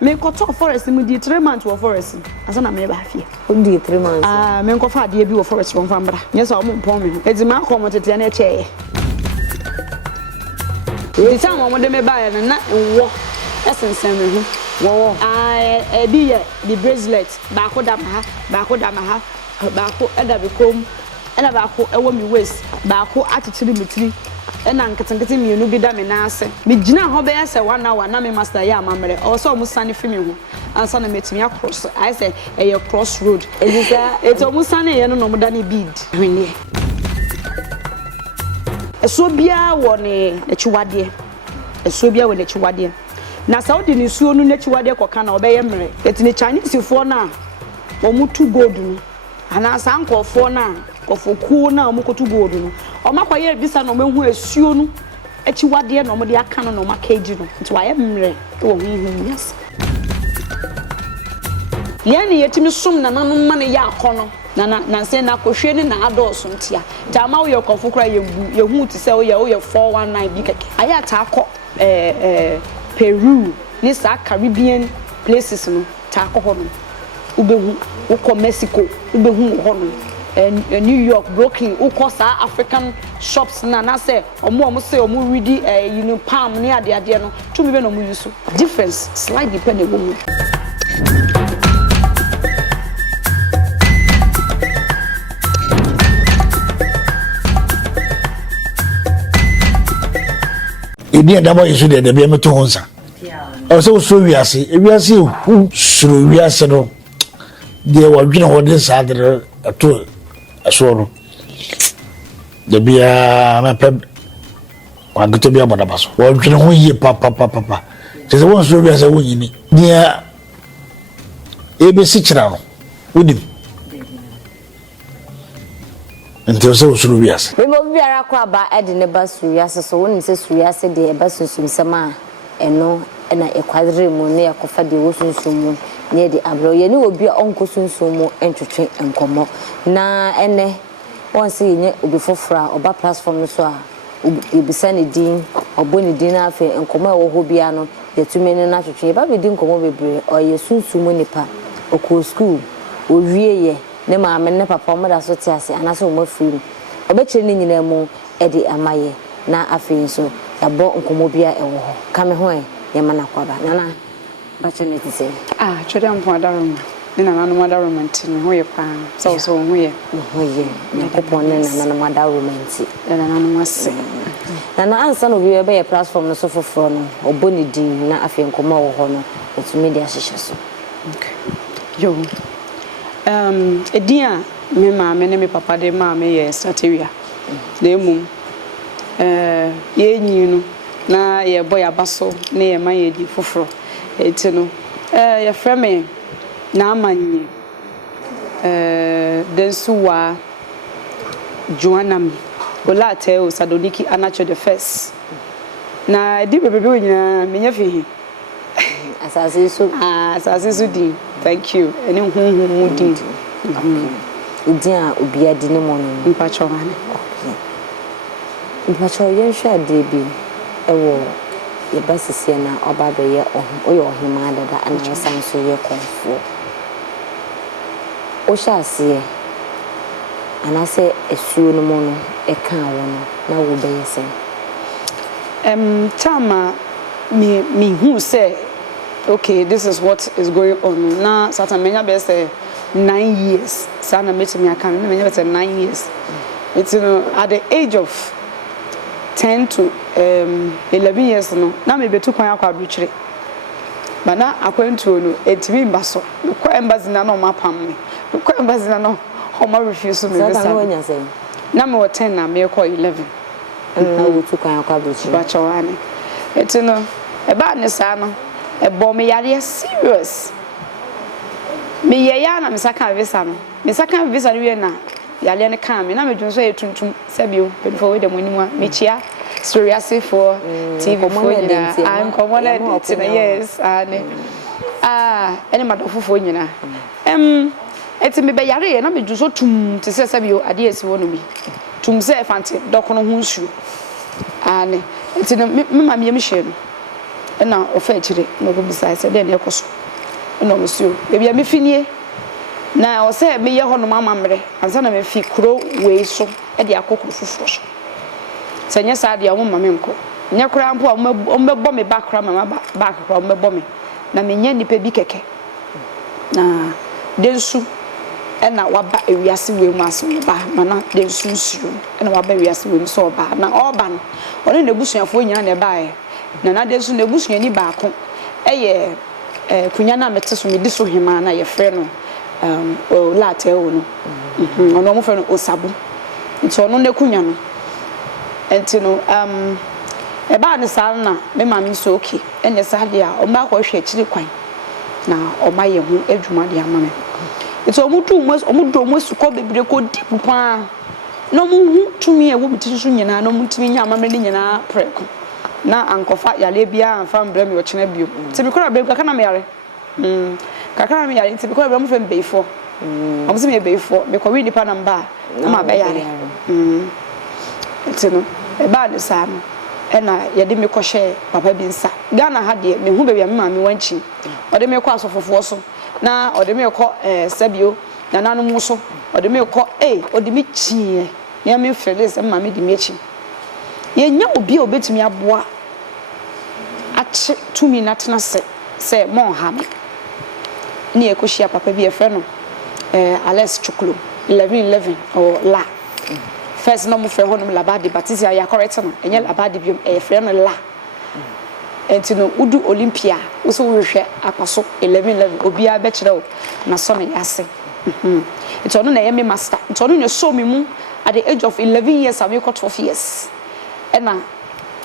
Me koto forest mu di 3 months wo forest asa na me ba fie o di 3 months me nkofa ade bi wo forest won fa mbra nye so mo mpon me edi ma ko mo tete na eche di time mo de me ba ya na enwo esensen me ho wo bi ye the bracelet ba ko da ma ba ko eda be kom ena ba ko ewo mi waist ba ko atitiri mitiri ena nketenkete mienu bi da me na ase me gina ho be yese 1 hour na me master ya amamre o so mu sane fi me ho ansa na metimi across I say e cross road edisa eto mu sane ye no mo da ne bead hwene eso bia wo ne echiwade eso bia wo ne echiwade na saudi ni suo nu ne echiwade koka na obeye mre etini Chinese fo na wo mu tu gold nu ana sankofo na kofoku na mo kotu gold nu o makoye bisa no mehu asuo nu echiwade no mo de aka no no makeji no nti waye mre wo hu yes yani yetimi sum na nanu mane ya akono na se na kohwe ni na adoso ntia tama wo yekofo kra yehu ti se wo ye 419 bi keke aya ta akọ Peru ni sa Caribbean places no ta akọ ho no ubehu uko Mexico ubehu ho no New York Brooklyn uko sa African shops na say omo say omo ready palm ni ade no tumi be no mu use difference slight depend on woman Edi adabo yesu de be meto honsa o se SuroWiase ewiase hu SuroWiase no de wadwene ho de sadre ato asoro de bia na pe wagoto bia bodabaso wadwene ho yie papa se se won SuroWiase won yini dia ebesi kira no wodim Nti so SuroWiase. Me mo biara kwa aba e de ne ba SuroWiase so woni se SuroWiase de e ba sunsum sama eno na ekwadre mu ne yakofa de wo sunsum mu ne de abro ye ne obi onko sunsum mu entwetwe enkomo na ene won se ye obi fofora oba platform no so a ebisa ne din oboni din afa enkomo e wo ho bia no yetumi ne na twetwe ba be din enkomo bebre o ye sunsum mu nipa okọ school o wie ye ne maame ne papa mo da so ti ase anaso mo free obekire ni nyina mu e de amaye na afei so yabo nkomo bia e wo ho ka me ho e ye mana kwaba nana ba chene ti se chode ampo adaroma ni nana no adaroma ntini ho ye pa so ho ye ne kopon ne nana no adaroma nti nana no ase nana ansa no bi be ye platform no so foforo no oboni din na afei nkomo wo ho no etumi de ahihye so okay yo edia me maame ne me papa de maame ye strategia na emum ye nyinu na ye boy abaso na ye man ye di foforo eti no ye frame na amanye densu wa Joanam olate o sadoniki anacho the first na di bebe nyina menya fihi asase su di thank you eni hunhun mu di udia obia di ne mo no mpacho ane mpacho ye hwa de bi ewo ye basisi na oba be ye oye ohima dada ana sanso ye konfo o shase anase esuo no mo no e kan wo no na wo be yese tama mi hu say okay, this is what is going on. Now, certain many best 9 years. Sana met me, I can't remember 9 years. It's at the age of 10 to 11 years. No, now maybe 2 point aqua but now I went to a TV basso. The quite embassy no mapam me. The quite embassy no home refuse me. Now me 10 now me call 11. Now 2 point aqua Bachoane. It's a bad nesano. A bomb me serious. Me ya na me saka visa no. Me saka visa we na yale ne kan me na me dwunso etuntum sabio before we dem animu me chia SuroWiase for TV for nyina am common yes ane ene madofofo nyina eti me be yare na me dwunso tum te se sabio ade esi wono mi tum se fante dokono hu nsuo ane eti no me ma me hye no na ofa chire no go beside say den ekoso na mo suo bia me finie na o say me ye ho no mamamre ansa na me fi kuro we so e de akokuru fufuro so senya sa de o mama nko nya kura mpo o mebbo me bakra mama bakra o mebbo me na me nya nipa bi keke na densu na waba ewiase we mu ase ba mana densu nsuro na waba ewiase we mu so ba na oba no ono na busuafo nyina na ba na densu na busuani baako eye kunya na mete so me di so hema na ye frɛ no o late o no ono mo frɛ no osabu nti ono na kunya no enti no e ba ne sar na me ma mi so okay enye sa de a o ma ko hwe akiri kwan na o ma ye ho adwuma de ama me nti o mu do mo su ko bebre ko deep pa no mu hu tumi e wo biti so nyina no mu tumi nya amamre ni nyina preko na ankofa yale bia anfa mbra mi o chena bio nti bi kora be kaka na me yare kakara me yare nti bi kora be mo fe beifo o se me beifo me ko wi nipa na mba na ma be yare nti no e ba de sa no e na ye de me ko hye papa bi nsa Ghana ha de me hu be bia me ma me wanchi o de me ko asofofo so na o de me ko sabio na nanu mu so o de me ko o de me chie ya me fele se ma me de me chi ye nya obi obetumi aboa ache tumi natena se mon ha me ni e ko hia papa bi e fre no Alex Chuklo 11 or la first no mo fre ho no labade batisi ya correct no enye labade biom e fre no la enti no udu Olympia wo so wo hwe akwaso 11 obi a be kire o na so me yase enti ono na ye me master enti ono no show me mu at the age of 11 years I got 12 years ena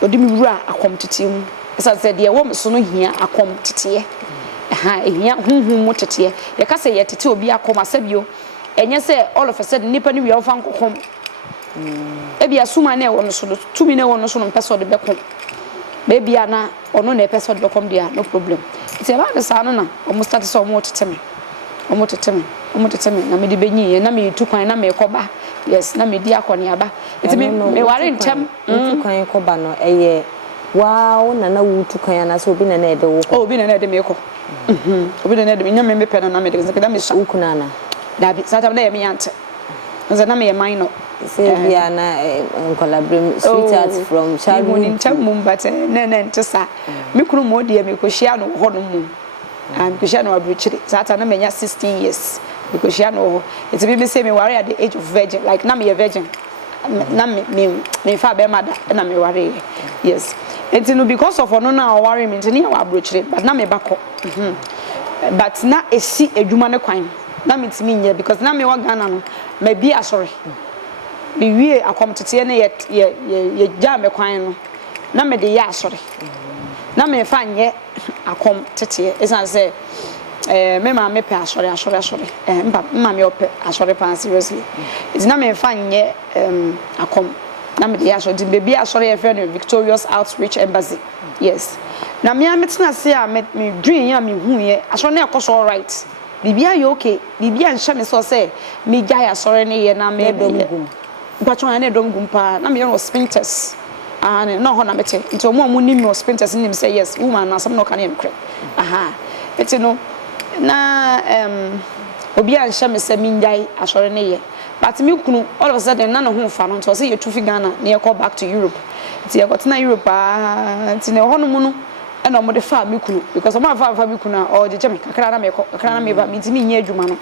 odi mi wura akom tete mu esa se de wo me so no hia akom tete ehia hunhun mu tete ye ka se ye tete obi akom asabio enye se all of a sudden nipa ni wi ofa nkokom ebi asuma na e wo no so tumi na e wo no so no pese de bekom baby ana ono na pese de bekom dia no problem ite ba de sa no na omo start so omo tete me na me de benyi ye na me tu kwan na me koba yes na me di akoni aba ite me ware ntem tu kwan koba no eye wow na wutu kwan na so obi na na de wo obi na na de me ko obi na na de nya me pe na me de zaka da me so kuna na da bi sa ta na ye me yante nza na me ye mine no say bia na collaborate sweetheart from childhood ntem mum but na ntesa me kunu mo de me ko hia no ho no mu because you know abruchiri sata na menya 16 years because you know it's be say me worry at the age of virgin like na me a virgin na me fa be mother na me worry yes and no because of ono na worry me nti na abruchiri but na me bako but na esi adwuma ne kwan na me timi nya because na me wa Ghana no me bi asori me wie akomtete ne ye ja me kwan no na me de ya asori na me fa nye akom tete esan say me ma me pe asori mma me ope asori pan seriously it's na me fa nye akom na me dey asori baby asori e friend Victorious Outreach Embassy yes na me ametena se a me dream ya me hu ye asori na ekoso all right bibia ye okay bibia nhye me so say me gya asori ne ye na me domgum batwa na domgum pa na me no sphincters and no ho na mete nti omo nim no sphincters nim say yes woman na some no kan em kre eti no na obi an hye me say minjai asore ne ye but me kunu all of a sudden na no ho fa no nti o say you to fi Ghana na ye call back to Europe nti ye got na Europe nti ne ho no mu no e no mo de fa me kunu because o ma fa me kunu o je me kakra na me ba me nti me nya adwuma no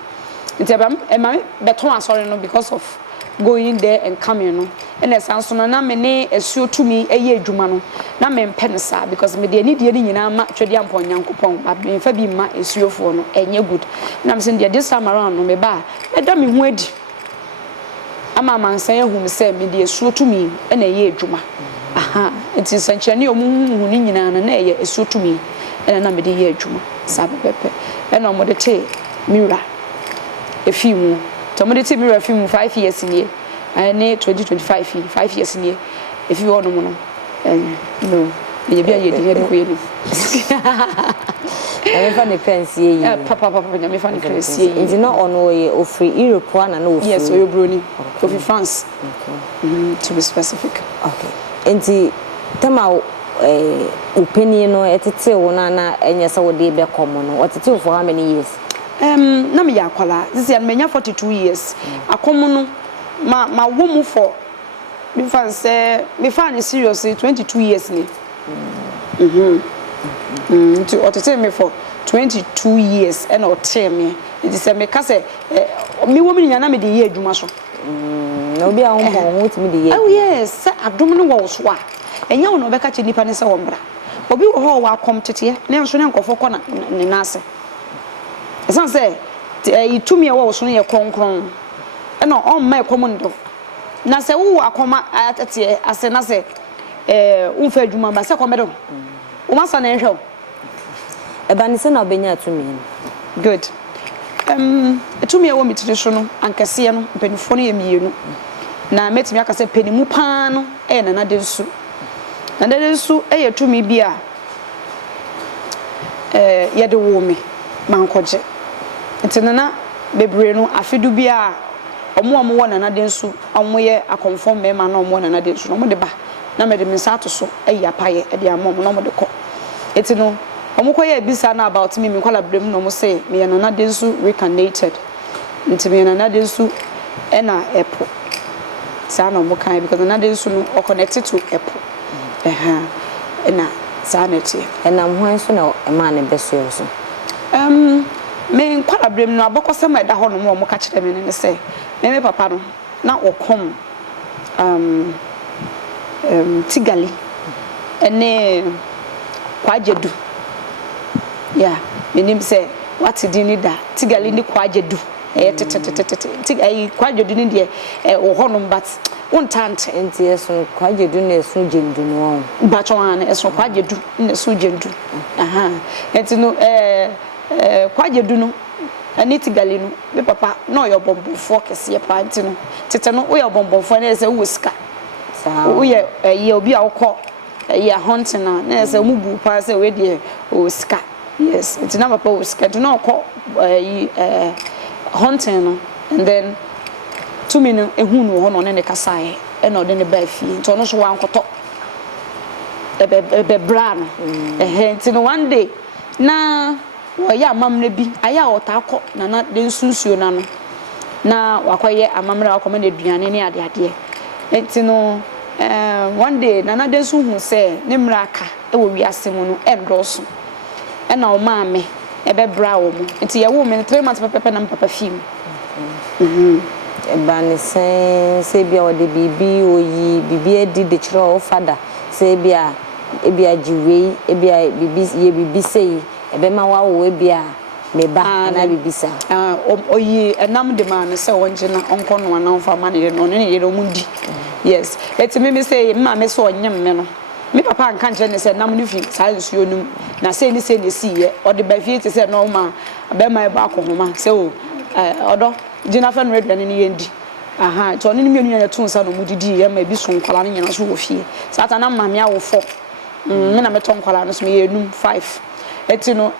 nti e ma me beton asore no because of going there and coming no and esanso no na me ne Asuo tumi eye adwuma no na me mpensa because me de ani de ni nyina ma twede ampon Nyankopon ba me fa bi ma Asuofo no enye good na me say this time around no me ba me da me hu adi ama mansan ehu me say me de Asuo tumi na eye adwuma it is sanchani omu hu ni nyina na eye Asuo tumi na me de eye adwuma sa pepe na mo de te mira efimu somebody tell me film 5 years in here and 2025 5 years in here if you want no no you be here dey ko yenu e fa ne pensi yi papa me fa ne pensi yi is not on way of free Europe na no free yes oyo broni of France okay to be specific okay enti tema openi no etete wo na enye se wo de be komo no otete for how many years na me yakwala this year menya 42 years akomo no ma wo mu for me fan seriously 22 years ni to otete me for 22 years and ote me it is me ka say me wo me nyana me de ye adwuma so no bi a wo pon wo ti me de ye oh yes adom no wo so a enya wo no be ka che nipa ne se wo mbra obi wo ho wa kom tete ne nso ne nkofo kɔ na ne nase esan se itumi e wo so ne ye kronkron e no on ma ekom ndo na se wo akoma atete ase na se unfa adwuma ba se komedo wo masa na ehwe eba ni se na obenya atumi good etumi e wo mitiri so no ankase no penifo no ye mienu na metimi aka se penimu paa no na densu na densu ye tumi bi a ye de wo me mankoje ntinana bebre no afedu bi a omo wo na densu omo ye akonfom me ma na omo na densu no mo de ba na me de mensa to so apaye e de amom no mo de ko etino omo koye bisa na about me kwala brem no mo say me na densu reincarnated ntimi na densu na epo sana mo kan because na densu no o connected to epo na sanity na mo so na e ma ne beso so me kwala brem no abokosem eda ho no mo ka kire me ne say me papa no na okom tigali ene kwajedu yeah menim say what did ni da tigali ni kwajedu tigai kwajedu ni de wo ho no but untante enti eso kwajedu na eso jendu no bachwana eso kwajedu na eso jendu enti no kwajedu no ani tigali no me papa no yo bombofo kese pa enti no tete no wo yo bombofo na ese wo sika wo ye ye obi a wokọ ye hunting na ese mu bu pa se we de o sika yes enti na papa wo sika enti na wokọ hunting no and then to me no ehun no ho no ne kasae e na ode ne ba fie enti ono so wankoto ebe bra no enti no one day na wo ya amamna bi aya otakọ na de nsunsuo na no na wakoye amamna wakoma na aduane ne ade enti no one day na de nsu hu se ne mraka e wo wiase mu no endoso e na o maame ebe bra wo mu enti ye wo me 3 months pepe na papa fim eba ne se bia wo de bibi oyi bibi edi de kire o fada se bia ebia jiwe ebia bibi ye bibi sei ebe ma wa wo ebia me ba na bibisa oyi enam de ma ne se wonjina onko no na onfa ma ne no ne ye no mundi yes eti me say ma me so onyem me no me papa nka nche ne se nam ne fi sa nsuo num na se ni si ye o de ba fi ti se no ma be ma e ba akoma se o odo jina fa no aduane ne yendi to ne me nua tun sa no mudidi ye ma bi so nkwala ne nyina so wo fie sata na ma me awofo me na me ton nkwala no so me ye num 5 eti no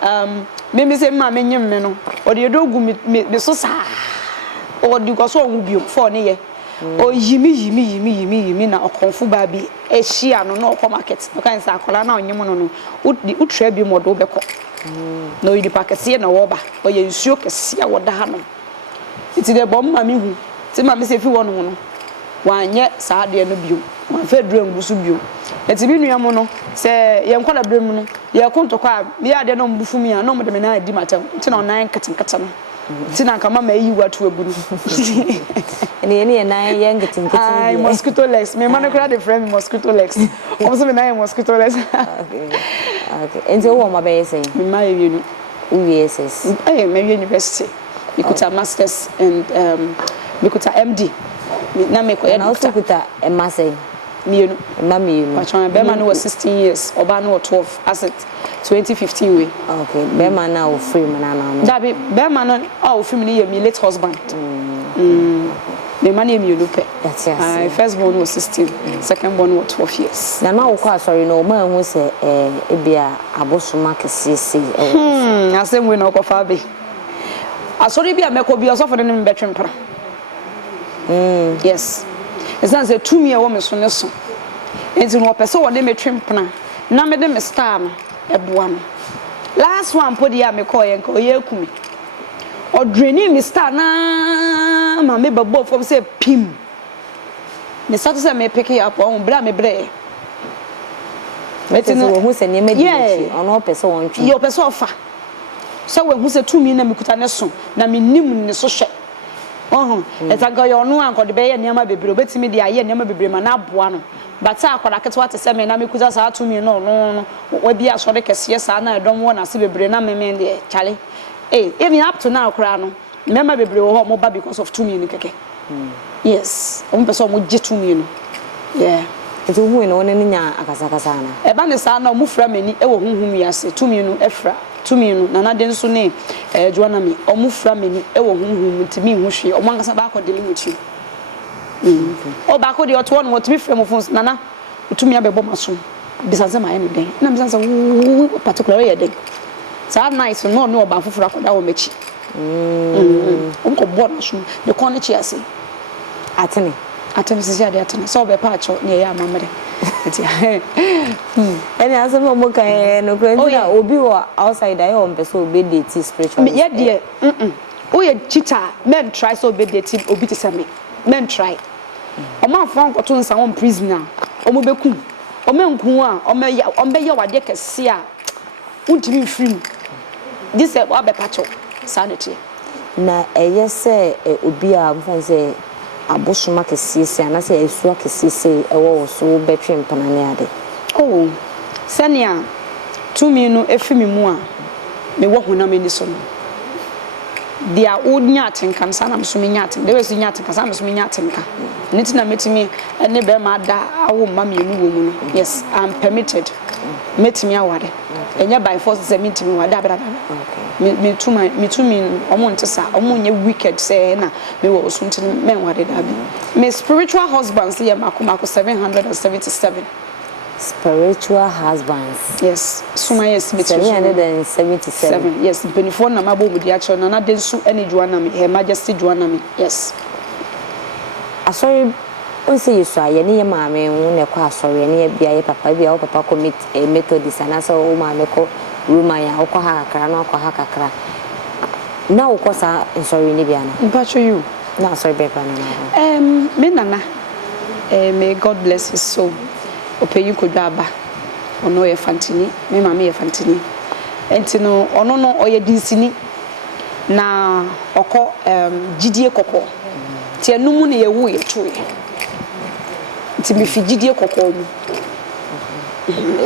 me say ma me nyem me no o de dogu me so sa o di ko so wu bio for ne ye o yimi na Komfobaa bi ehia no na okọ market no kan sa akola na onyem no no utra bi modo beko no yidi pakese na wo ba o ye nsuo kese wo da ha no iti de bom ma me hu ti ma me se fi wono no wanye sa de no bio wa fe dura ngusu bio eti bi nua mo no se ye nkola brem no ye kontokwa me ya de no mbufu mi ya no mo de me na adi matam ti na onan katenkata no tina kama ma yi watu ebunu ene na yang kitin ai mosquito legs me man kura de friend mosquito legs also me na mosquito legs okay enzo wo ma be say me ma yenu USS me university bikuta masters and bikuta MD na me ko na also kuta master mienu mamienu be man was 16 years oba no 12 as it 2015 we okay be man na o free man na da be man o free me my late husband the man name you look that's yes first born was 16 second born was 12 years na ma wo sorry no ma hu se e bia abosoma kesese asem we no ko fa be asori bia meko bia so for ne me betwempra yes it's not say to me a woman so ne so enti no pese wo de metwempna na me de me star no eboa no last one podi ya me call yen ko ye kumi odreni me star na ma me babo from say pim me start say me pick up on bra me bre metino wo hu se ne mediji ono pese won twi yo pese ofa so we hu se tumi na me kuta ne so na me nim ne so hwe etaga yo no anko de be ye niam bebre obetimi de aye niam bebre ma na aboa no bata akwara ketwa te se me na me kuta sa tumi no wa bia so de kese sa na edom wo na se bebre na me de chale even up to now kra no mema bebre wo ho mo ba because of tumi ni keke yes person mo je tumi no yeah eto hu no ne nya akasakasa na eba ne sa na mo fra mani e wo hunhum yase tumi no efra tumi no na de nso ne juana mi omo fra mani e wo hunhum ntimi hu hwe omo angasa ba akọ deli muti o ba akọ de oto no otimi fra mo fons nana tumi abebo maso bisanse ma ye ne den na bisanse particular ye den sa nice no oba fufura akọda wo mechi onko board so de kon chi ase atene sisi ade atene so be pa acho ne ya mamre eti ene asema mo kan no kwenza obi wo outside ayo mpeso obi date spiritual ye de o ye chita men try so obi date obi te same men try o ma fon ko to nsa won prisoner o mo bekum o menku a o me ye wade kese a untimi free this e wa be pa acho sanity na eyese obi a mfan se abosoma kesese ana se esu kesese ewo so betwe mpanane ade senia tumi no efimi mu a me wo honam ani so no dia onya atenka nsa na mso me nya atenka de wesu nya atenka sa mso me nya atenka niti na metimi ene be ma da awo ma me enu wo mu no yes I'm permitted metimi awade enya by force se metimi wada bra me tumi omo ntesa omo nye wicked say na me wo so ntini men wade da bi me spiritual husbands ye makoma 777 spiritual husbands yes SuroWiase 777 yes benefo na mabo mu dia cho na densu ene juana me Her Majesty juana me yes asori onse yesu aye ne maame hu ne kwa asori ne bia ye papa bia o papa commit methodist na so o maame ko ruma ya o kwa hakakra na kwa hakakra na o kwa sa sorry ne bia na mpacho you na sorry be pa na me nana may God bless his soul opeyi kodwaba ono ye fantini me mama ye fantini enti no ono no oye dinsini na okọ gidie kokọ ti anumu ne ye wu ye toye ti mi fi gidie kokọ mu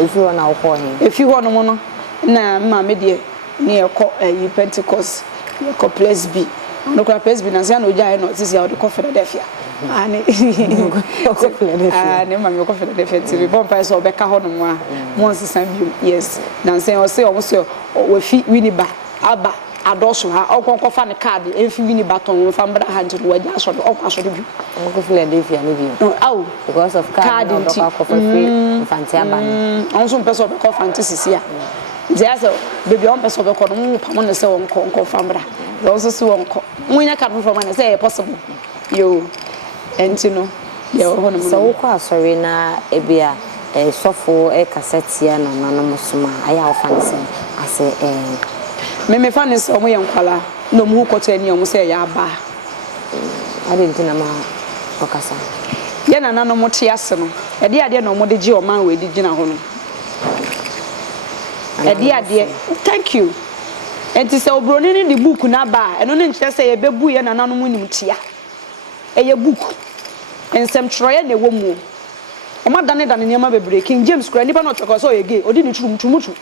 efi wona okọ he efi ho no mo no na mama de ne ye kọ yi Pentecost ye kọ place B no kwa place B na se na oja no sisi ya de kọ Philadelphia ane ne mama ko fere defensive be bon pa so be ka ho no mo a mo nsesan bi yes na nsen o se o so we fi winiba aba adoso ha okonko fa ne card e fi winiba ton fa mbra ha nti wo ja so do okwa so do bi ko Philadelphia ne bi oh because of card no do ko for free fancy aba on so person be ko fantasy sia dia so baby on person be ko no mo pa mo ne se won ko fa mbra do so so won ko mo nya card from na say possible yo entino ye ho no so ko asori na ebia sofo kasetia na nanom soma aya ofanse ase me fanse omo ye nkwala no mu ko tani omo se ya ba ade ntina ma okasa ye na nanom te ase no ade na omo de gi o man we di gina ho no ade thank you enti se obroni ni di book na ba eno ne nkyere se ye bebu ye na nanom nim tia eye book ensem troye na ewomu o ma dane niam bebre King James kura nipa no choko so yege odi ni turumtumutu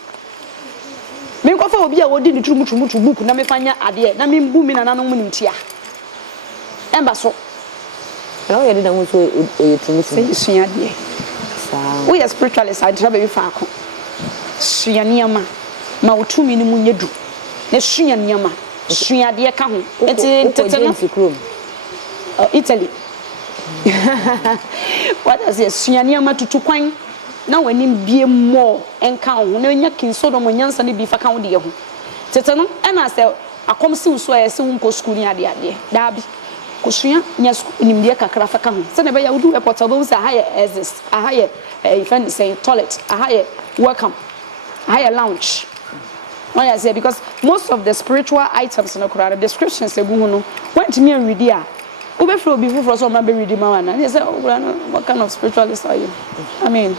me nkofa obi a odi ni turumtumutu book na me fanya ade na me mbu mi na nanom nim tia emba so na o yede da mu so o turumtumutu say sua ade we are spiritualist I trabe bi fa ko sua niam ma otumi ni mu nyedu na sua niam sua ade ka ho enti teteno Italy what does it suani amatutu kwan na wani bie mo enka ho na nya kinso do mo nyansa ne bi fa kan wo de ho tete no na se akom si uso ya se unko school ni ade da bi kosua nya nimde kakra fa ka ho se na be ya wudu airport obo say aha ye exist aha ye if any say toilet aha ye welcome aha ye lounge. Why I say because most of the spiritual items in the Quran, the descriptions say no. When to me and read here, ube flow before for some maybe read my one. And they say, oh, what kind of spiritualist are you? I mean,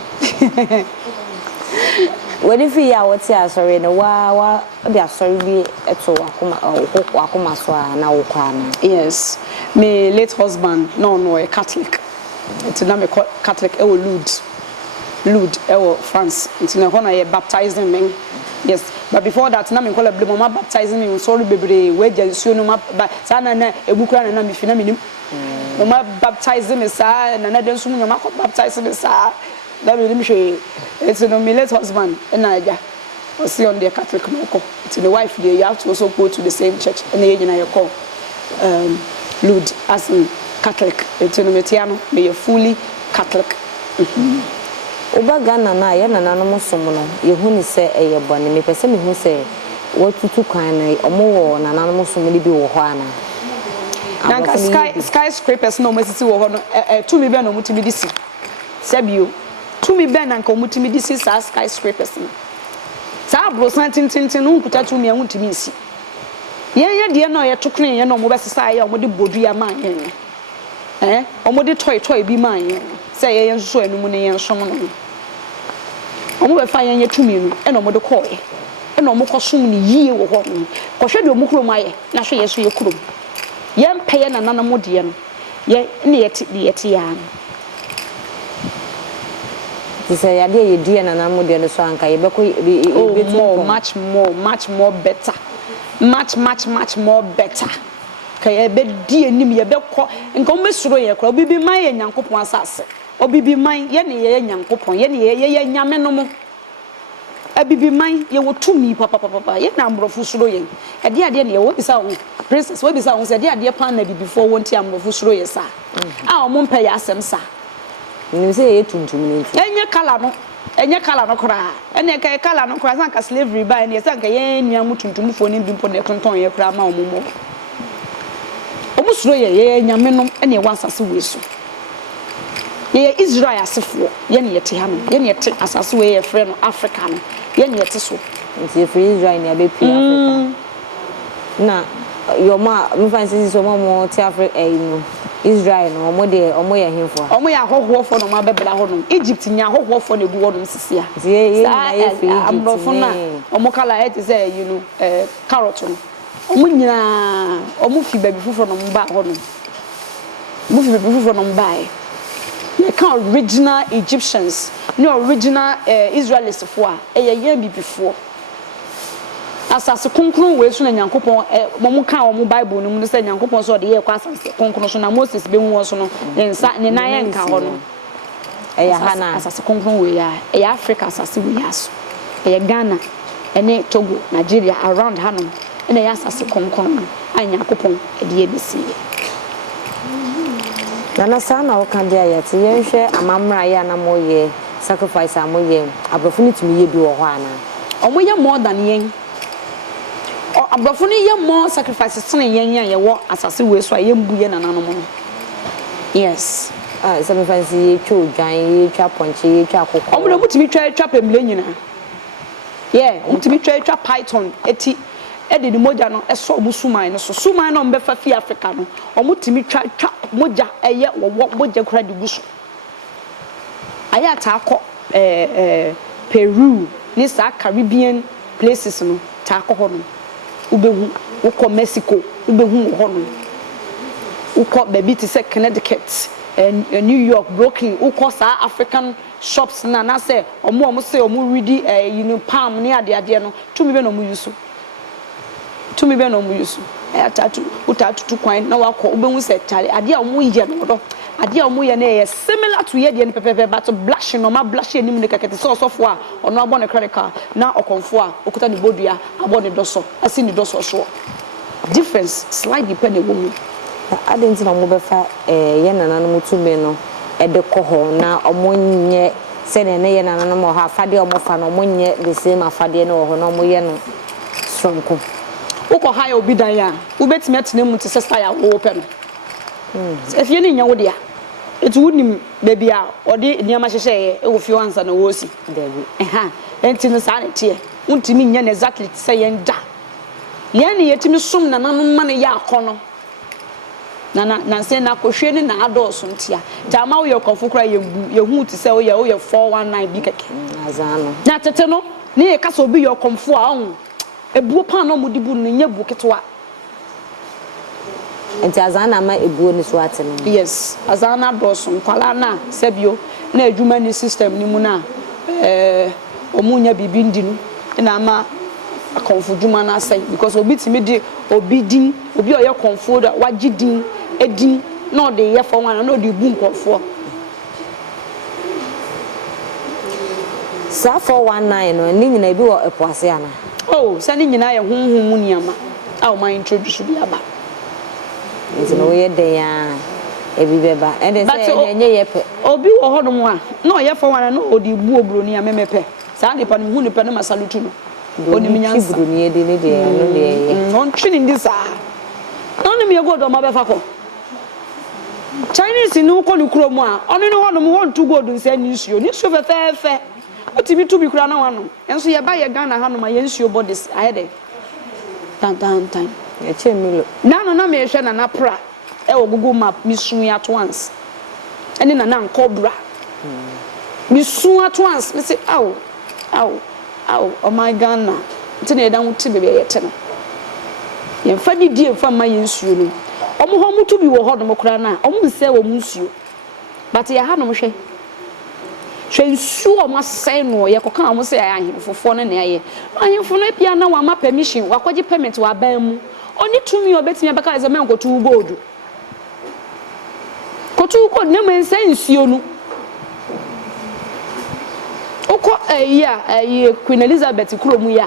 what if you are what's here? Sorry, no, wow, they are sorry. Be eto wakuma swa na ukwana. Yes, my late husband, no, a Catholic. It's not a Catholic. I will Lud, France. It's not when I baptizing me. Yes, but before that, na me call a blame mama baptizing me. Sorry, baby, we just no ma. But sana na ebukura na me fina minim. Mama baptizing me sa na den sumu mama baptizing me sa. That me show. It's no me late husband and I was see on the Catholic no. It's the wife there. You have to also go to the same church. And the you call Lud as in Catholic. It's no metiano. Me you fully Catholic. Oba Ghana na ya nana no musomo no ye hu ni se eye bone me pese me hu se watutu kwan na omo wo nana no musomo ni bi wo ho ana nanka skyscrapers no mesisi wo ho no to me be no mutimi disi sabio to me be nanka mutimi disi sa skyscrapers no sa brosan tintintin no nkuta to me mutimi isi ye de no ye tokren ye no mo besesa ye omo de bodua man ye omo de toy bi man ye say ye nso anu mu ne ye nso no omo be fa ye tumi no e no mo de call ye e no mo kosum ni yie wo ho ko hwe de omo kuro maye na hwe ye so ye kuro ye mpeye na nana mo de no ye ne ye ti ya no ti say ya de ye die na nana mo de no so anka ye be ko much more better much more better kaya be die nim ye be ko nka mo suro ye kra obibi man ye nyankopon asase obibi man ye ne ye nyankopon ye ne ye nyame no mo abibi man ye wotumi papa ye na amrofo suro ye ade ne ye wo bisa wo princess wo bisa wo se ade pan na bibi fo wonti amrofo suro ye sa a o mo mpa ya asem sa ni se ye tuntum ni enye kala no kra ene ka kala no kra san ka slavery ba ne san ka ye nua mo tuntum fo ni bi mpo ne tonton ye kra ma o mo omusuro ye nyame no ene wansase weso ye Israel asefo ye ne yete ha no ye ne yete asase we ye frɛ no Africa no ye ne yete so nti free Israel ne abepi Africa na yo ma me fancy so mo ti Africa no Israel no omo ye hemfo omo ye ahohofo no ma bebela ho no Egypt nya ahohofo no gu wo no sisia ye na ye free amrofo na omo kala it is carrot no omo nyina omo fi baby fufo no mba ho no mo fi baby fufo no mba e ka original Egyptians no original Israelites fo a ye bibifo asase konkron we so na nyankopon mo ka o mo Bible no mu se nyankopon so de ye kwa asase konkron so na Moses be hu so no nsa ne na ye nka ho no hana asase konkron we ya Africa asase we ya so Ghana ene Togo Nigeria around hanom ene ya asase konkron anyakopon de ye besi nana sana o kan dia yete ye hwe amamra ya na moye sacrifice amoye abrofo ni tumi ye bi wo ho ana omoye more than yen abrofo ni ye more sacrifices than yen ye wo asase we so ye mbu ye nananom no yes sacrifice ye twa odwan ye twa ponche ye twa akoko omo mutumi twa pemle nyina mutumi twa python eti ede ni moja no eso omusuman no so suman no mbefa fi Africa no omutimi twa moja eye wo moja kura di gusu aya ta akọ Peru ni sa Caribbean places no ta akọ ho no ubehu ukọ Mexico ubehu ho no ukọ baby ti say Connecticut New York Brooklyn ukọ sa African shops na say omo say omo ready palm ni ade no tumi be no mu yusu tumi be no mu yusu utatu kwan na wakọ ubehu se tare ade a omo ye no do ade a omo ye na ye similar to ye de ne pepepe but blush no ma blush enim ne kakete so sofo a ono abo ne credit card na okonfo a okuta ne bodua abo ne doso asi ne doso so difference slide depend e wo mu adenti na omo be fa ye nana no mutumi no ede kọ ho na omo nye se ne ye nana no mo ha afade omo fa no omo nye the same afade no ho no omo ye no sonko uko high obi dan ya ubetime atene mu te sister ya wo pe no if you need your dear, it wouldn't baby out or the near my share if you answer no wosi. And in the sanity, won't mean exactly saying that. Yani yet me sum na money ya kono. Na say na kohwe ni na adults ntia. Tama wo yekofo kra yehu ti say wo ye 419 bi keke. Azano. Na tete no, ne ye kasa obi yekomfo a on. Ebuo pa na omodibu no nya bu ketewa. Enti azana ma ebuo ni so ate no. Yes, azana adults nkwala na sebio na adwuma ni system ni mu na omunya bibi ndi no na ama akonfo dwuma na say because obi timi di obi din obi oye konfo da wagidin edin na ode ye for wan na ode bu nkofo sa 419 no ni nyina bi wo epoase ana oh sa ni nyina ye honhom mu niama a o ma introduce bi aba nti no ye den ya ebi beba ende say enye ye pe obi wo hodom a na oye for wan na ode bu obro ni amemepe sa de pa no hu ne pe no masalutu no oni minyansa iburu ni ede ni de no de on twini ndi sa oni me go do ma be fa ko Chinese ni ko ni kuro mu a oni ni hono mu won tu go do nsa ni suo fe otimi tu bi kura na wano enso ye ba ye Ghana ha no ma ye nsuo bodies ayede tan ye chemilo na no na me hwe na pra e wo Google map mi sun ya at once eni na nkobra mi sun at once me say aw oh my Ghana ntene da wuti bebe ye te no ye fa di die fa ma ye nsuo no omo ho mutu bi wo ho no kura na omo nse wo nsuo but ye ha no hwe nsuo ma sai no ye koka omo se ya ahemfofo no na ye ahemfo no bia na wa ma permission wa kwaji permit wa ban mu oni tumi obetimi abeka ze men kotu gold ne men sai nsuo no oko Queen Elizabeth kuromu ya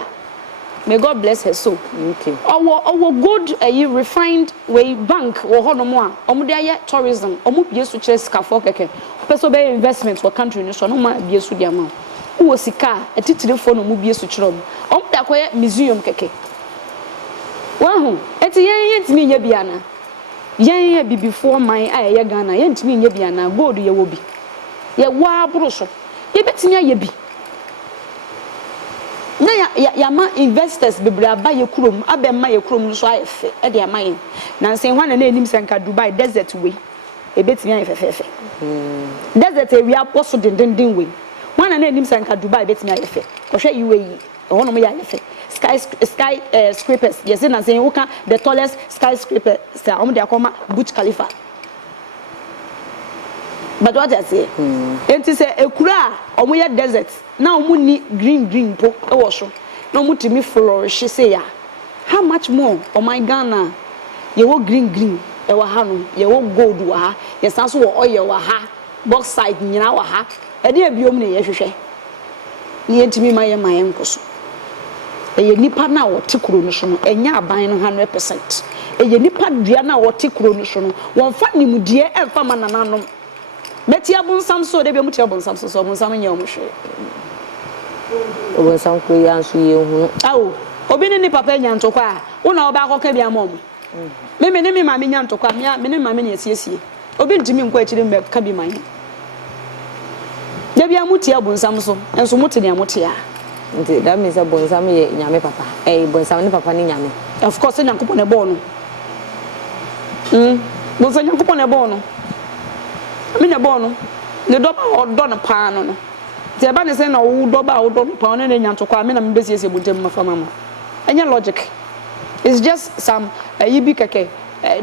may God bless her soul okay our good refined way bank wo honomo a omo de aye tourism omo biesu kire sika for keke person be investment for country ni so no ma biesu dia ma wo sika etitire fo no mo biesu kire omo da koye museum keke wahu eti yen timi nya bia na yen bibifo man a ye Ghana yen timi nya bia na gold ye wo bi ye wa buru so ye betimi aye bi na ya ma investors bebra ba ye kurom abemma ye kurom so ayefe e de amaye na nsen hwana na enim senka Dubai desert way e betimi ayefe fefe desert e wi aposo dendenden way hwana na enim senka Dubai betimi ayefe ko hwe UAE hono mo ya ayefe sky scrapers yes na nsen woka the tallest skyscraper sa omo de akoma Burj Khalifa but what I say enti say ekura omo ye desert na omo ni green po e wo so na omo timi flourish say ya how much more oh my Ghana ye wo green e wa ha no ye wo gold wa ha ye san so wo oil wa ha bauxite nyina wa ha e de abiom ne ye hwehwe ni entimi maye nkoso e ye nipa na wo te kuro no so no enya aban no 100% e ye nipa dua na wo te kuro no so no won fa nimdie e fa manananom Meti abonsam so de be muti abonsam so abonsam nya omhwe obonsam ko ya nso ye hu awo obi ne papa nya ntokwa a wo na oba akọka bia mom me ne ma me nya ntokwa me ne ma me ne esiesie obi ntimi nkọ akiri me ka bi man de bia muti abonsam so enso muti ne amuti a nti that means abonsam ye nyame papa bonsam ne papa ne nyame of course nyankopon ne bo no bonsam nyankopon ne bo no me ne bo no ne do ba odo no pa no no ti eba ne se na wo do ba odo no pa no ne nyantokwa me na me besiesie bontem mafama ma enya logic it's just some yibi keke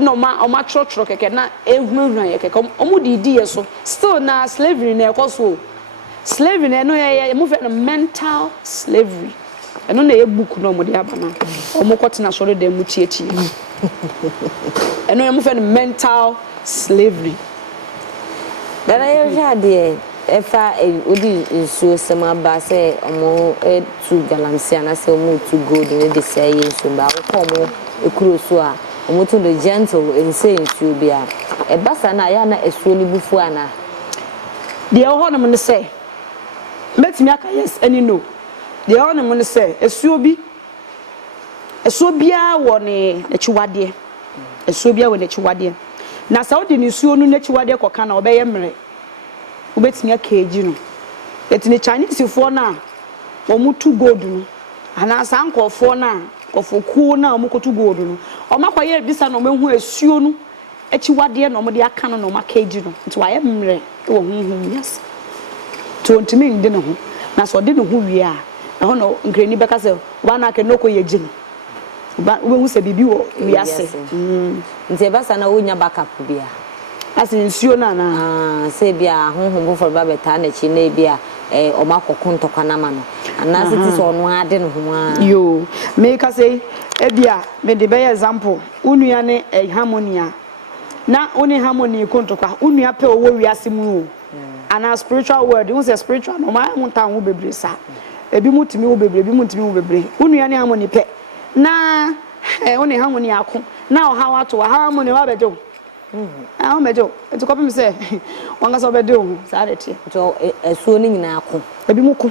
no ma o ma tro keke na ehunu ye keke omu di ye so still na slavery na ekoso slavery na no ye mo fe no mental slavery eno na ye book no mo de abana omu kwotena soro de mu tietie eno ye mo fe no mental slavery. Dara ye jade efa odi nsuo sema ba se omo tu galamsia na se omo tu gold ne de say nsuo ba ko omo ekuro so a omo tu the gentle ense nsuo bia e basa na ya na esuo ni bufu ana de ho no mo se metimi aka yes any no de ho no mo se esuo bia wo ne echiwade esuo bia wo ne echiwade na saudi ni suo no nachi wade koka na obeye mre obetimi akaji no etini Chinese fo na omutu gold no ana sankofo na kofokuo na omukotu gold no omakoye bisa na omehu asuo no achi wade na omde aka no makaji no nti waye mre wo hunhum yes to ntimi ndi ne ho na so de ne ho wie a ho no nkreni beka se ba na ke noko ye gino ba we hu se bibi wo wiase nti basa na wonya backup bia ase nsuo na se bia honhom bo for ba beta na chi na bia o makoko ntokwa na ma no ana se ti so no ade no ho a yo me ka se e bia me de be example unua ne harmonia na oni harmony kontokwa unua pe owo wiase mu ana spiritual world who say spiritual no ma mu ta ho bebre sa ebi mutimi wo bebre ebi mutimi wo bebre unua ne harmony pe na oni harmony ako na o hawa to harmony wa bejo o mejo eto ko bi mi se wanga so bedo sa de tie to esuo ni nyina ako ebi muko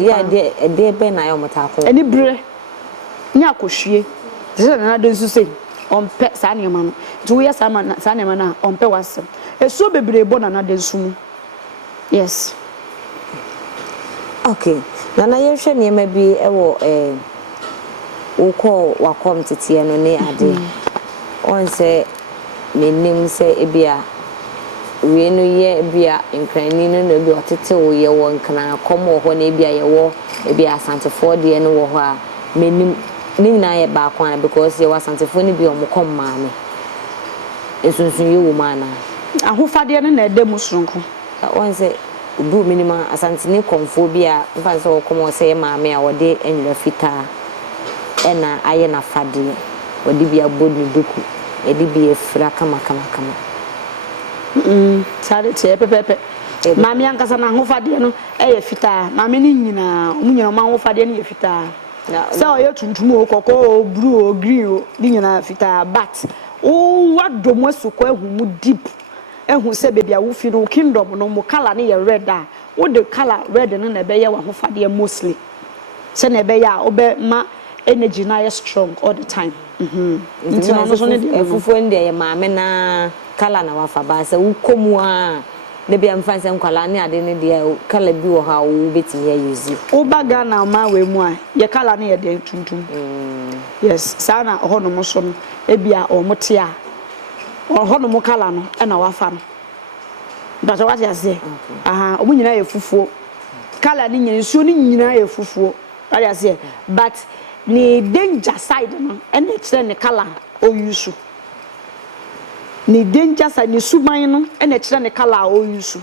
ya de be na yo mota ako eni bre nya akohwie de na de nsu se ompe sa ne ma no to we sa ne ma na ompe wasem esuo bebre bo na de nsu mu yes okay na yehwe ne ma bi ewo uko wakom tete no ne ade on se menim se ebia we no ye ebia nkrani no no bi otete wo ye wo nkana komo ho na ebia ye wo ebia asantefo de no wo ho a menim ni na ye ba kwa because ye wasantefo ni bi omokom maame esunsun ye wo mana ahofade no na edem sonko on se bu minima asantene komfobia mfa se wo komo se maame a wode enwura fita ena aye na fade wode bia bodu duku edi bia fra kama sare tie pepepe maame ankasa na ahofade no eye fita maame ni nyina omunyina ma ahofade no ye fita se o ye tuntum o koko o blue o green o ni nyina fita but o wadomo suko ehumu deep ehu se bebia wo fi no kingdom no mo color ne ye red a wo de color red no na be ye wa ahofade mostly se na be ya obe ma energy na strong all the time nti no so ne efufu ndi ye maame na kala na wafa ba se ukomu a ne bia mfanse nkwala ne ade ne de kala bi wo ha wo betimi ya use o baga na ma we mu a ye kala ne ye de tuntum yes sana ho no mo so no e bia o mote a ho no mo kala no e na wafa no but what you say o mu nyina ye fufuo kala ne nyina nsuo ne nyina ye fufuo what you say but ni danger side no and it's the color o use ni danger side ni suman no and it's the color o use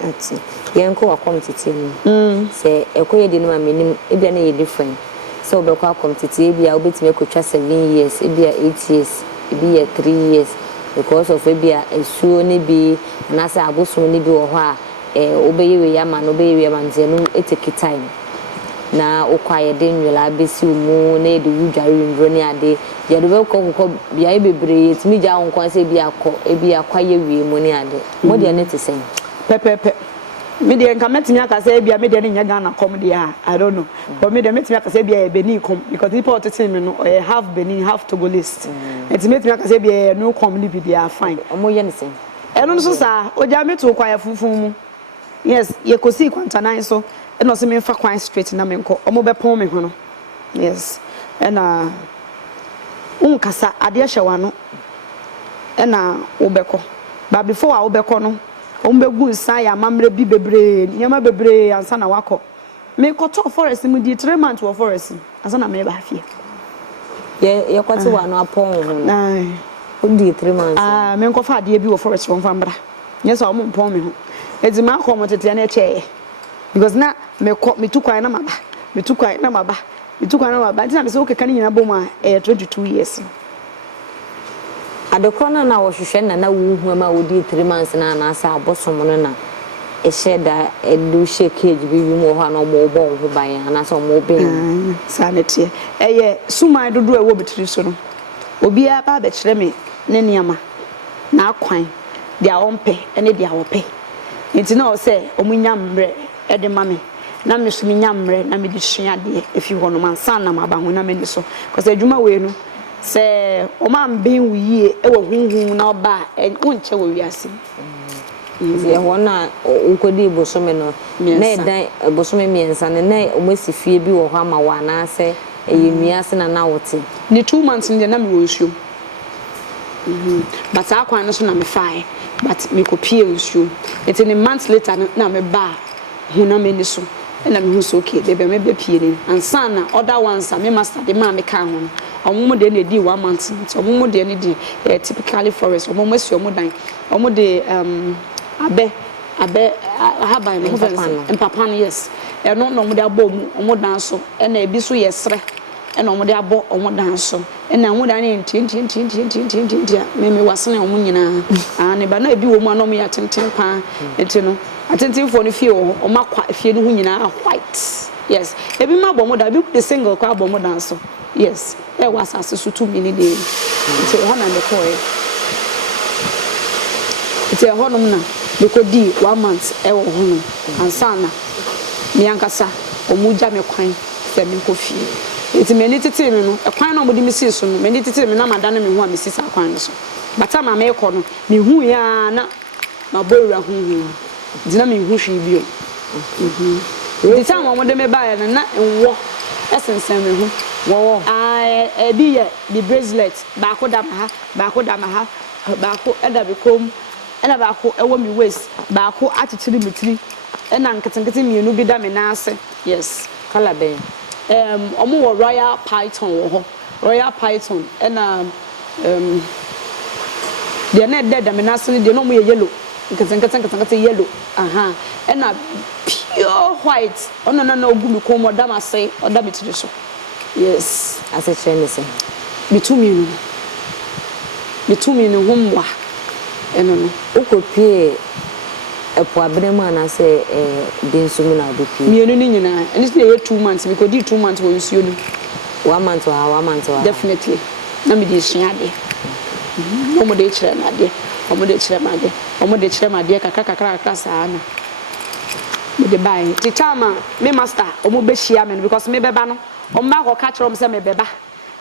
that's it yanko akom tete ni say ekoye de no ma menim e bia na ye different so be kwa akom tete e bia obetime ekotwa 7 years e bia 8 years e bia 3 years because of e bia esuo ni bi na say aboso ni bi wo ho a obeye we ya ma no obeye we ma nze no etake time na okwaye de nwela besi mu na de wudware ndro ne ade ye do be kokko bia e bebre etimi ja won kwan se bia akọ e bia kwaye wie mu ne ade mo de ne tesen pepepe me de nka metimi aka se bia me de ne nya Ghana kom de a I don't know but me de metimi aka se bia e Benin kom because people tell me no half Benin half Togolese etimi metimi aka se bia no kom ni bia fine omo ye ne sen eno so sa oja meto kwaye funfun mu yes ye kosi kwantanan so eno se me fa kwan straight na me nko omo be pon me ho no yes ena unkasa ade hyewa no ena wobeko ba before a wobeko no ombegu nsa ya mamre bi bebre nyama bebre ansa na wako me koto forest mu di 3 months wo forest ansa na me ba afia ye kwati wa no apon ho ai odi 3 months me nko fa ade bi wo forest won fa mbra nyesa o mo pon me ho edima ko mo tete na eche because na me tukwan na maba me tukwan na maba ntina me se o keka ni nyina bom a 22 years adekona na wo hwehwe na wo hu ma wo di 3 months na na asa abosom no na e sheda e do shake bi mo ho na mo bo ho ban na so mo ben sanete eye suman dodo e wo betiri so no obi a ba be kire me ne niama na akwan dia ompe ene dia wope ntina o se omunya mbre e de mame na me so nya mbre na me di hia de efi ho no mansa na maba ho na me ni so because adwuma we no se o ma mben wo yie e wo hunhun na oba wo nche wo wiase ye wona unkodi bosome no na edan bosome miensa na o masifie bi wo ho ama wa na ase eyemiase na wote ni 2 months ndi na me wo nsuo but akwan no so na me fae but me kopie nsuo it in a month later na me ba huna me ni so na me hu so okay bebe me be pie ni ansa na other ones me master de ma me ka ho omo de na di 1 month omo de na di typically forest omo masi omo dan omo de abe haban no mpapa no yes e no omo de abo omo dan so e na ebi so yesre e na omo de abo omo dan so e na omo dan ne nti me wasene omo nyina ne ba na ebi wo mu anom ya tenten pa enti no atenten fo no fie wo omo akwa fie no hu nyina white yes ebi ma bo mo da bi the single kwa bo mo dan so yes e was asase so 2 minutes dey enti ho na me ko e enti ho no na me ko di 1 month e wo ho no ansana me ankasa omuja me kwan se me ko fie enti me ni tete me no e kwan na mo di me si so no me ni tete me na madane me ho a me si sa kwan no so bata ma me ko no me hu ya na ma boyura hu dina me hu hwe bio the time mo de me ba ya na enwo esensen me hu wo bi ye the bracelet ba ko da ma ha ba ko eda be kom ena ba ko ewo mi waist ba ko atitiri mitiri ena nketenkete mienu bi da me na ase yes color be omo wo royal python wo ho royal python ena de na de da me na ase de no mo ye yellow nketenkete yellow aha ena pure white ono na ogu mi ko mo da ma se oda mitiri so yes as a trainer say bitumi no homwa eno no ukopie epo abrema na say densu mu na do pie mienu ni nyina eni se 2 months because di 2 months wo nsuo ni 1 month wa definitely na me di suade omo de kire na de omo de kire ma de kakra saa na me de bai titama me master omo be hia me because me beba no omo ba ko ka kire omo se me beba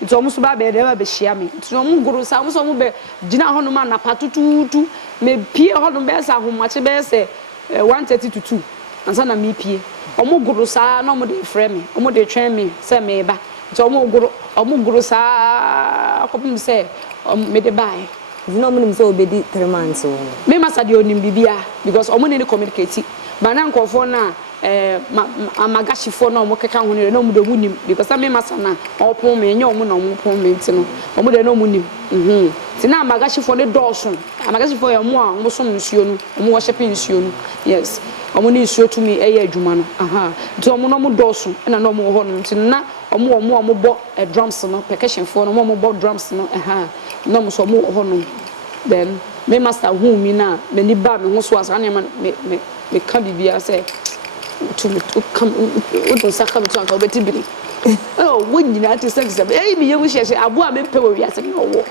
nti omo so ba be de ba be hia me nti omo guru sa omo so omo be gina ho no ma na patututu me pie ho no be sa homache be se 1:30 to 2 ansa na me pie omo guru sa na omo de frɛ me omo de twɛn me se me ba nti omo guru sa akopim se me de bai no mo nim se obedi 3 months o me masa de onim bibia because omo ne communicate ba na nkofo na amagashifo na omo keka ho ne no mo de munim because me masa na opon me nya omo na omo pon me nti no omo de no munim ti na amagashifo ne dɔɔso amagashifo ya mo a omo som nsuo no omo worship nsuo no yes omo ne nsuo tumi ɛyɛ adwuma no aha nti omo no mo dɔɔso na no omo ho no nti na omo bɔ drums no percussion fo no omo bɔ drums no aha no mo so omo ho no then me master hu mi na me ni ba me ho so asa na me ka bibia say to come do saka me to anka obeti biri oh wonyina ati sex eh mi yemu hye abo a me pe wo wiase me wo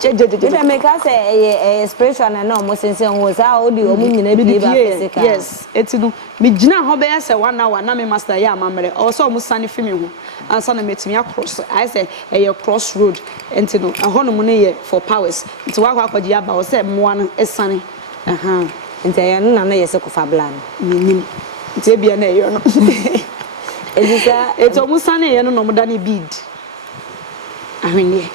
je de me ka say spiritual na mo sense ho sa o di o mu nyina bi ba physical yes eti no me gina ho be say 1 hour na me master ya amamre o so mo sane fi me ho ansa na metimi across I say cross road enti no ho no mo ne ye for powers enti wa akwaji aba o say moa no esane aha enti ya no na ye se kofa bla no nim enti bia na ye no Elisa eto musane ye no mo da ne bead ahwenye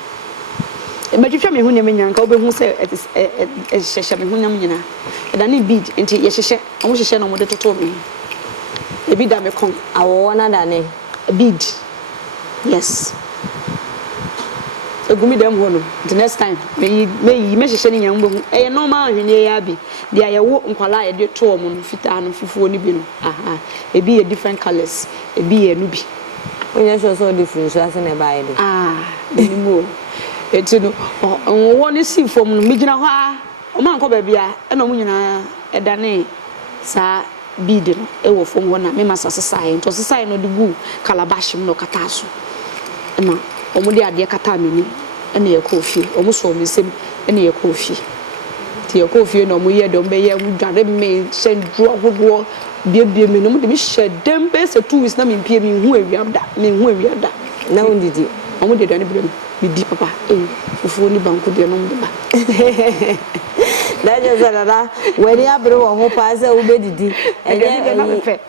e matwetwa me hu ne menyanka obehu se hyehye me hu nyam nyina e da ne bead enti ye hyehye omo hyehye no mo de toto me e bead da me kon awo na da ne bead yes egumi dem ho no the next time me hyehye ne nyam behu e normal ahwenye ya bi dia ye wo nkwala ye de to omo no fita no fufuo ni bi no aha e bi ye different colors e bi ye no bi onya so different so ase na ba ye ni mo eti no wo ne si fom no migina ho a o man ko ba bia e no mo nyina e dane sa bead no e wo fom wona me masa sesai nto sesai no de gu calabash no kata so na o mo de ade kata meni e na ye kofi o mo so o mesem e na ye kofi ti ye kofi no mo ye de o be ye mu dware me sendro hodo bie me no mo de me hyedem be se 2 weeks na me pie me hu awiam da me hu awia da na ondidi o mo de dane bre di papa fufu ni banku de no mba da je zara wani abere wo ho pa se wo bedidi enye na pepe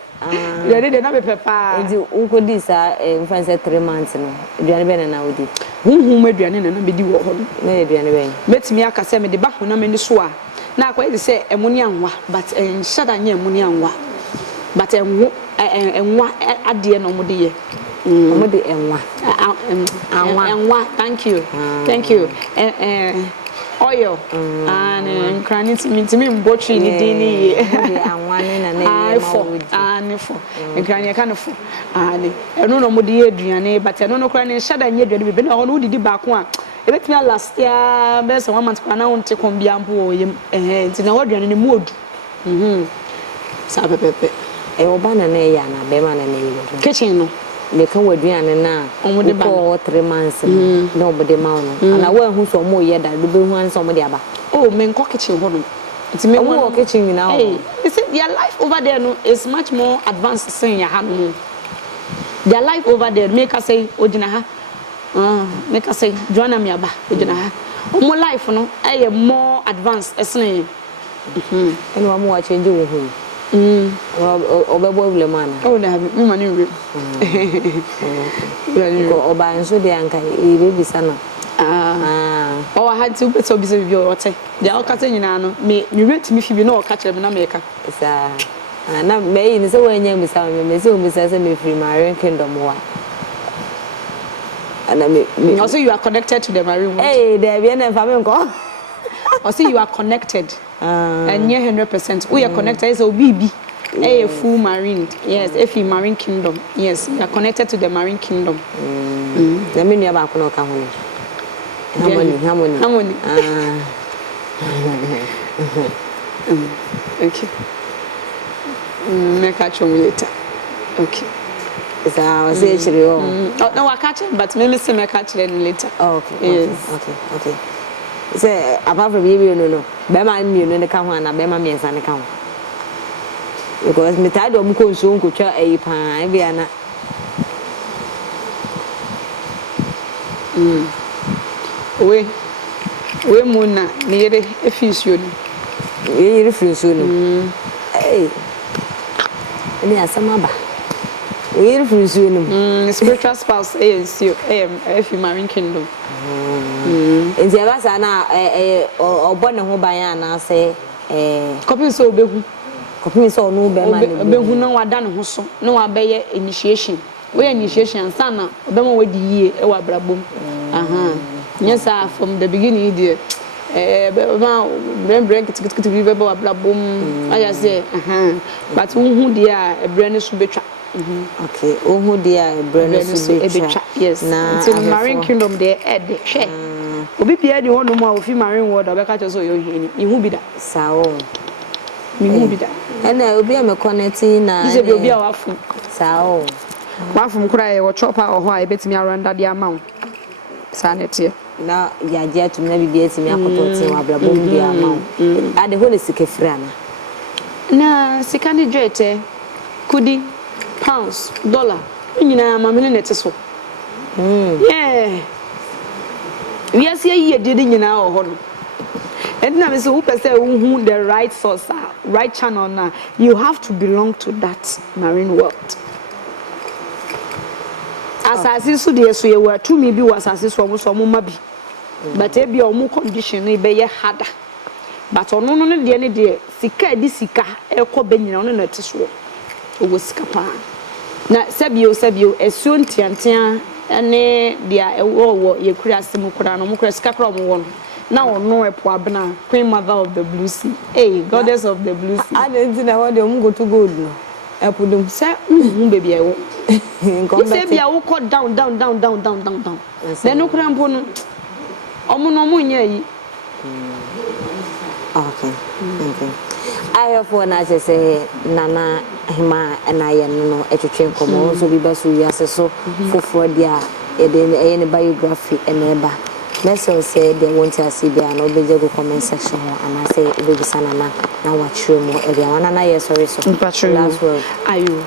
yare de na pepe pa ndi unko di sa mfa se 3 months no aduane be na wodi hunhum aduane na bedi wo ho na aduane be metimi aka se me de ba hona mani so a na akwa ide se emuni anwa but enshada nya emuni anwa but enwa ade no mo de ye mo de enwa enwa thank you oil and granite me mbotri ni dini anwane na na for granite kan for ani eno no mo de aduane but eno no kra ne shada nye aduane be na ho no didi ba ko a ebetimi last year be se 1 month kwa na wonte kon bia mpo oyem nti na aduane ne mu odu sa pepepe oba na ya na be ma na ye kitchen no me kan waduane na omude ba 3 months na omude ma no ana wa hu so mo ye da do be hu an so mo de aba me nko kitchen ho no nti me wo kitchen na hey you see their life over there no is much more advanced than ya ha no their life over there make us say ojina ha make us say joanna me aba ojina ha omo life no more advanced esene ene wa mo wa change wo hu obebo ulemana na me mani we ko oba nso de anka irebi sana o had to beto bi se bi o te dia o kata nyina no me rate me fi bi na o ka kire me na me ka sa na me ni se wanya mi sa me se o mi sa se me free marine kingdom wa ana me also you are connected to the marine world there be na fa me nko also you are connected and near 100% we are connected so bibi a full marine yes if you marine kingdom yes you are connected to the marine kingdom na me nua ba ko no ka ho harmony okay me catch you later okay so I say chiri o no I catch him but me say me catch him later okay yes okay say apart from you no be ma mi no ne ka ho na be ma mi ensa ne ka ho because me tired of ko nso nkotwa ayi pa e bia na we muna ne yere efisuo ni yere efisuo no ni asama ba we yere efisuo no spiritual spouse ANC if marine kingdom enti aba sa na obo ne ho ban ana se copy so obehu copy so no be man obehu na wada ne ho so na wa be ye initiation we initiation sa na obema wadi yie e wa brabom yes from the beginning there brain kitikiti bi be wa brabom aya say but who there e brain so betwa okay who there e brain so betwa yes na marine kingdom there ed hwe obi pia di hono mu a ofi marine world obeka cho so yo hini ihu bi da sawo ihu bi da ena obi am connect na ise bi obi a wafu sawo wafu kura e wo chopper oho a ebetimi aranda dia ma sanete na ya je atum na bibi etimi akotote wa blabom dia ma ade ho ne sikafira na sikani dwete kudi pounds dollar nyina ma me ne teso yeah we are see ye de nyina ho no and na me so who person who the right source right channel na you have to belong to that marine world asasi so de so ye wa to me bi was asasi so mo ma bi but e bi o mo condition e be ye harder but ono no ne de ne de sika di sika e ko be nyina ono na te so o wo sika pa na sabio esuo ntiantia ene dia e wo ye kura asem kura no mo kura sika kura mo wo no na ono e po abena queen mother of the blue sea goddess of the blue sea adenti na wo de mo go to gold no e podum se baby e wo se bia wo ko down then no kura mpo no omo no mo nya yi okay I have one as I say nana hima and I no etwetwe komo so bi ba so wiase so foforo dia e de any biography eneba message say they want to see there no be go comment section and I say e be sana na watchro mo e dia wana na yes sorry so last word ayo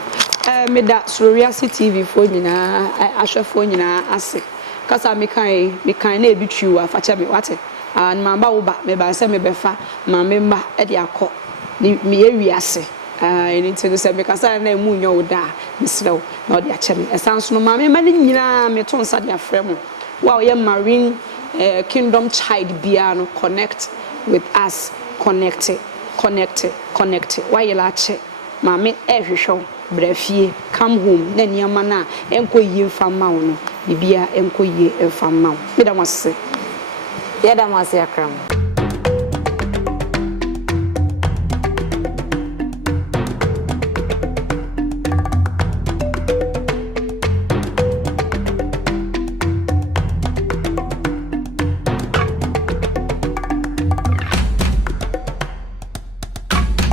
me da SuroWiase TV fo nyina ahwefo nyina ase kasa me kan na ebi twiu afache me wate an mamba wo ba me ba se me befa ma me mba e de akọ me ewiase anything say me kasa na emu nyo da misrew na odi ache me esanso no ma me ma ni nyina me to nsa de afrem wow ye marine kingdom child bia no connect with us connect why you la che ma me ehwehwo brafie come home na niama na enko yie mfama wo no bibia enko yie mfama wo me da wase ya da wase akram